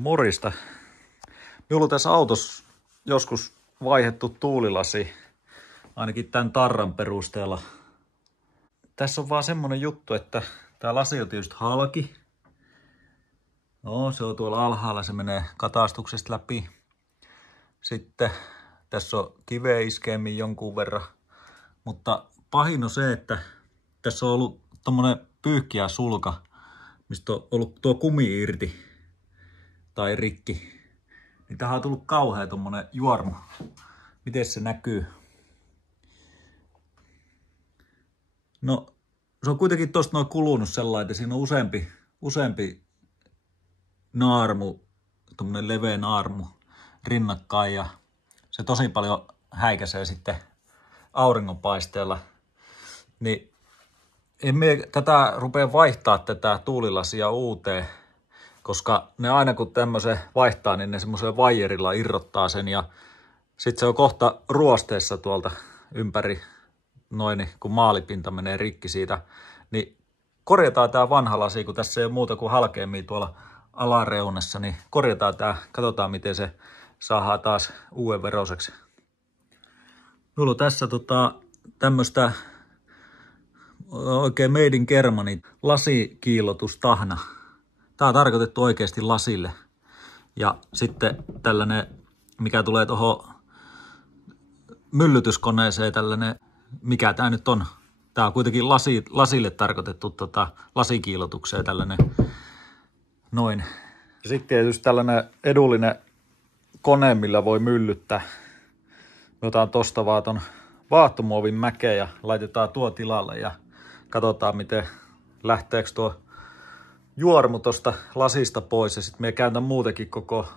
Morista. Minulla on tässä autossa joskus vaihdettu tuulilasi, ainakin tämän tarran perusteella. Tässä on vaan semmonen juttu, että tää lasi on tietysti halki. No, se on tuolla alhaalla, se menee katastuksesta läpi. Sitten tässä on kiveä iskeemmin jonkun verran. Mutta pahin on se, että tässä on ollut tommonen pyyhkiä sulka, mistä on ollut tuo kumi irti tai rikki. Niin tähän on tullut kauhea tommonen juormu. Miten se näkyy? No, se on kuitenkin tosta noin kulunut sellainen, että siinä on useampi naarmu, tommonen leveä naarmu rinnakkain ja se tosi paljon häikäisee sitten auringonpaisteella. Niin en mie tätä rupea vaihtaa tätä tuulilasia uuteen, koska ne aina kun tämmöisen vaihtaa, niin ne semmoisella vaijerilla irrottaa sen ja sitten se on kohta ruosteessa tuolta ympäri noin, kun maalipinta menee rikki siitä, niin korjataan tää vanha lasi, kun tässä ei ole muuta kuin halkeamia tuolla alareunassa, niin korjataan tää, katsotaan miten se saadaan taas uuden veroseksi. Minulla on tässä tämmöstä oikein made in Germany lasikiillotustahna. Tää on tarkoitettu oikeasti lasille. Ja sitten tällainen, mikä tulee tuohon myllytyskoneeseen, tällainen, mikä tää nyt on. Tää on kuitenkin lasille tarkoitettu lasikiillotukseen tällainen noin. Ja sitten tietysti tällainen edullinen kone, millä voi myllyttää. Me otan tosta vaan ton vaahtomuovin mäkeä ja laitetaan tuo tilalle ja katsotaan miten lähteekö tuo juormu tosta lasista pois. Ja sitten me käytän muutenkin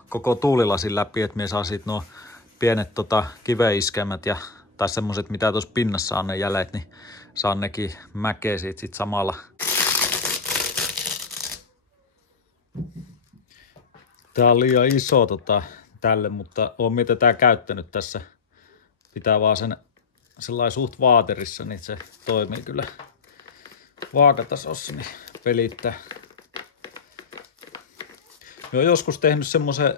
koko tuulilasin läpi, että me saa siitä nuo pienet kiveiskemät tai semmoset mitä tuossa pinnassa on ne jäljet, niin saan nekin mäkeä siitä sit samalla. Tää on liian iso tälle, mutta oon mitä tää käyttänyt tässä. Pitää vaan sen sellainen suht vaaterissa, niin se toimii kyllä vaakatasossa, niin pelittää. Mä oon joskus tehnyt semmosen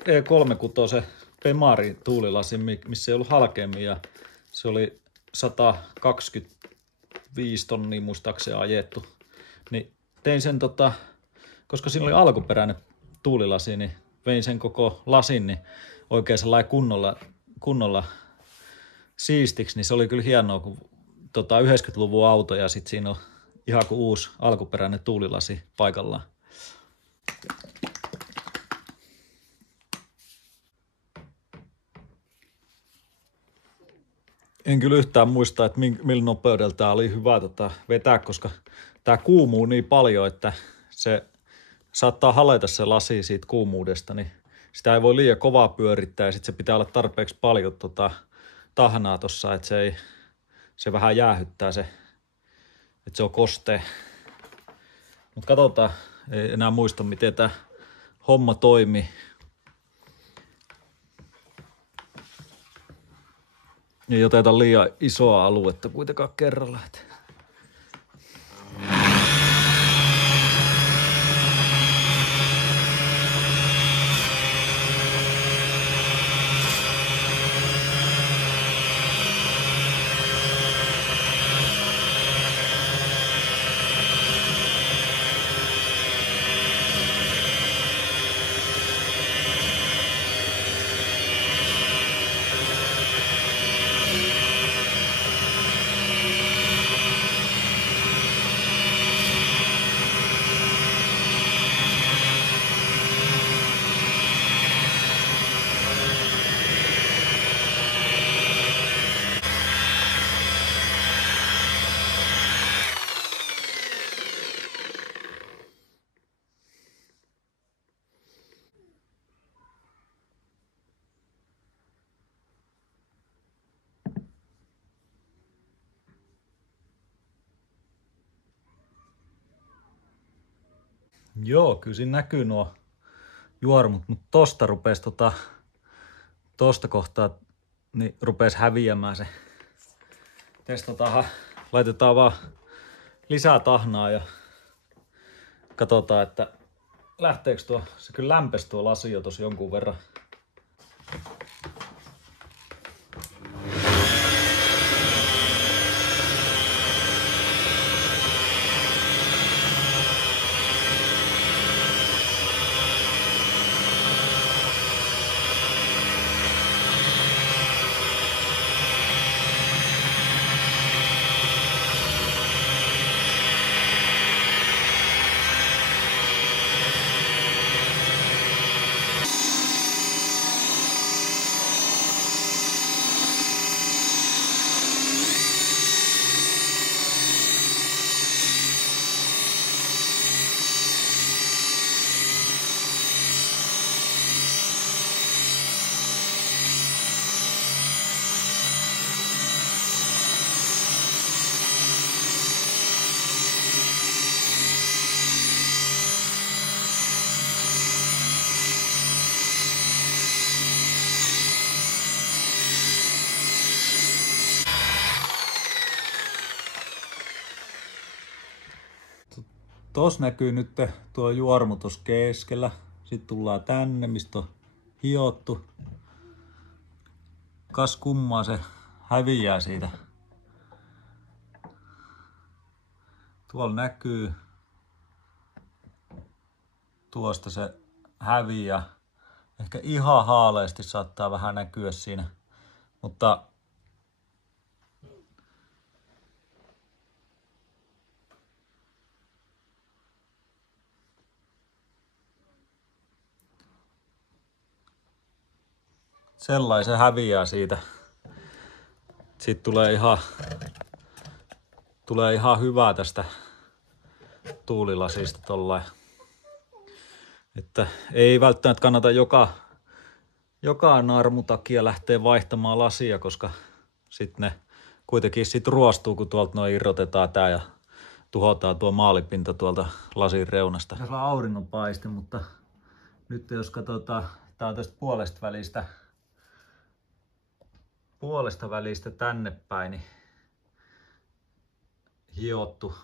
E36 Pemarin tuulilasin, missä ei ollut halkeamia ja se oli 125 tonnia muistaakseni ajettu. Niin tein sen koska siinä oli alkuperäinen tuulilasi, niin vein sen koko lasin niin oikein sellainen kunnolla siistiksi, niin se oli kyllä hienoa, kun 90-luvun auto ja sitten siinä on ihan kuin uusi alkuperäinen tuulilasi paikallaan. En kyllä yhtään muista, että millä nopeudella tämä oli hyvä vetää, koska tämä kuumuu niin paljon, että se saattaa haleta se lasi siitä kuumuudesta, niin sitä ei voi liian kovaa pyörittää ja sitten se pitää olla tarpeeksi paljon tahnaa tossa, että se vähän jäähyttää se, että se on kostea. Mutta katsotaan, ei enää muista miten tämä homma toimii. Ei oteta liian isoa aluetta kuitenkaan kerralla. Joo, kyllä siinä näkyy nuo juormut, mutta tosta rupesi tosta kohtaa niin rupesi häviämään se. Testataan, laitetaan vaan lisää tahnaa ja katsotaan, että lähteekö tuo, se kyllä lämpesi tuo lasi jo tossa jonkun verran. Tuossa näkyy nyt tuo juormu tuossa keskellä. Sitten tullaan tänne, mistä on hiottu. Kas kummaa se häviää siitä. Tuolla näkyy. Tuosta se häviää. Ehkä ihan haaleasti saattaa vähän näkyä siinä. Mutta sellaisen häviää siitä. Siitä tulee ihan hyvää tästä tuulilasista tollain. Että ei välttämättä kannata joka naarmun takia lähteä vaihtamaan lasia, koska sitten ne kuitenkin ruostuu, kun tuolta noin irrotetaan tää ja tuhotaan tuo maalipinta tuolta lasin reunasta. Tässä on auringonpaiste, mutta nyt jos katsotaan, tää on tästä puolesta välistä tänne päin, niin hiottu.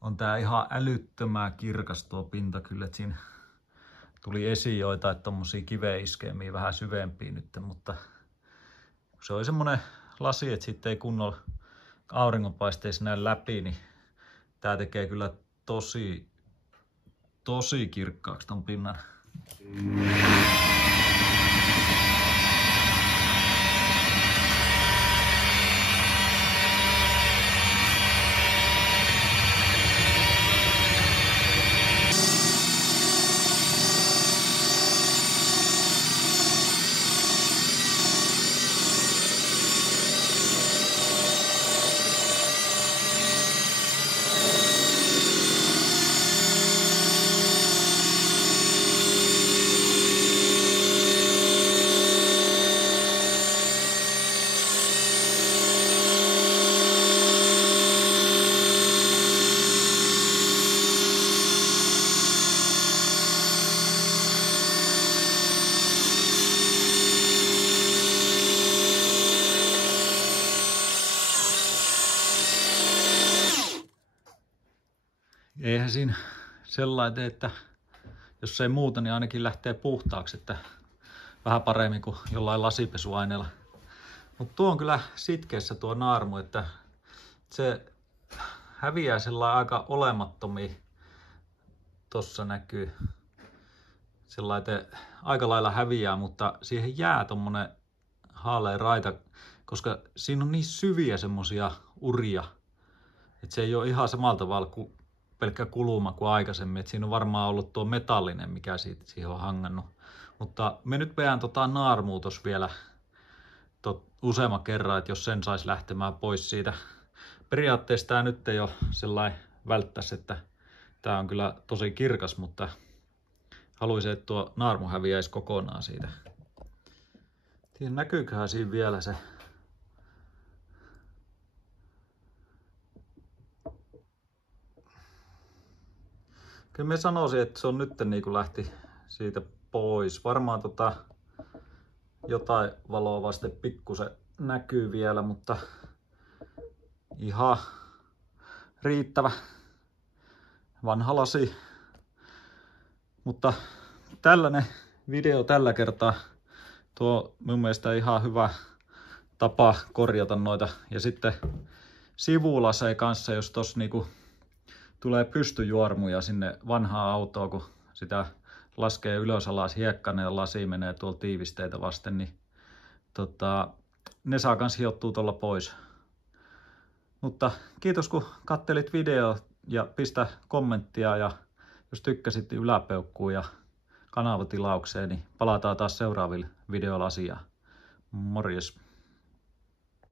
On tää ihan älyttömää kirkas tuo pinta kyllä, että siinä tuli esiin joitain tommosia kiveiskemiä vähän syvempiä nyt, mutta se oli semmonen lasi, että sitten ei kunnolla auringonpaisteessa näy läpi, niin tää tekee kyllä tosi kirkkaaksi ton pinnan. Eihän siinä sellainen, että jos ei muuta, niin ainakin lähtee puhtaaksi, että vähän paremmin kuin jollain lasipesuaineella. Mutta tuo on kyllä sitkeässä tuo naarmu, että se häviää sellainen aika olemattomia. Tossa näkyy sellainen aika lailla häviää, mutta siihen jää tommonen haalea raita, koska siinä on niin syviä semmosia uria, että se ei ole ihan samalla tavalla kuin pelkkä kuluma kuin aikaisemmin, että siinä on varmaan ollut tuo metallinen, mikä siihen on hangannut. Mutta me nyt vedän naarmua tossa vielä useamman kerran, että jos sen saisi lähtemään pois siitä. Periaatteessa tää nyt ei ole sellainen välttäisi, että tää on kyllä tosi kirkas, mutta haluaisin, että tuo naarmu häviäisi kokonaan siitä. Tiedän, näkyyköhän siinä vielä se. Kyllä mä sanoisin, että se on nyt niin kuin lähti siitä pois. Varmaan jotain valoa vasten pikkusen näkyy vielä, mutta ihan riittävä vanha lasi. Mutta tällainen video tällä kertaa. Tuo mun mielestä ihan hyvä tapa korjata noita. Ja sitten sivulasei kanssa, jos tossa niinku tulee pystyjuormuja sinne vanhaan autoon, kun sitä laskee ylös alas hiekkainen ja lasi menee tuolla tiivisteitä vasten, niin ne saa kans hiottua tuolla pois. Mutta kiitos kun kattelit video ja pistä kommenttia, ja jos tykkäsit yläpeukkuun ja kanavatilaukseen, niin palataan taas seuraaville videoilla asiaan. Morjes!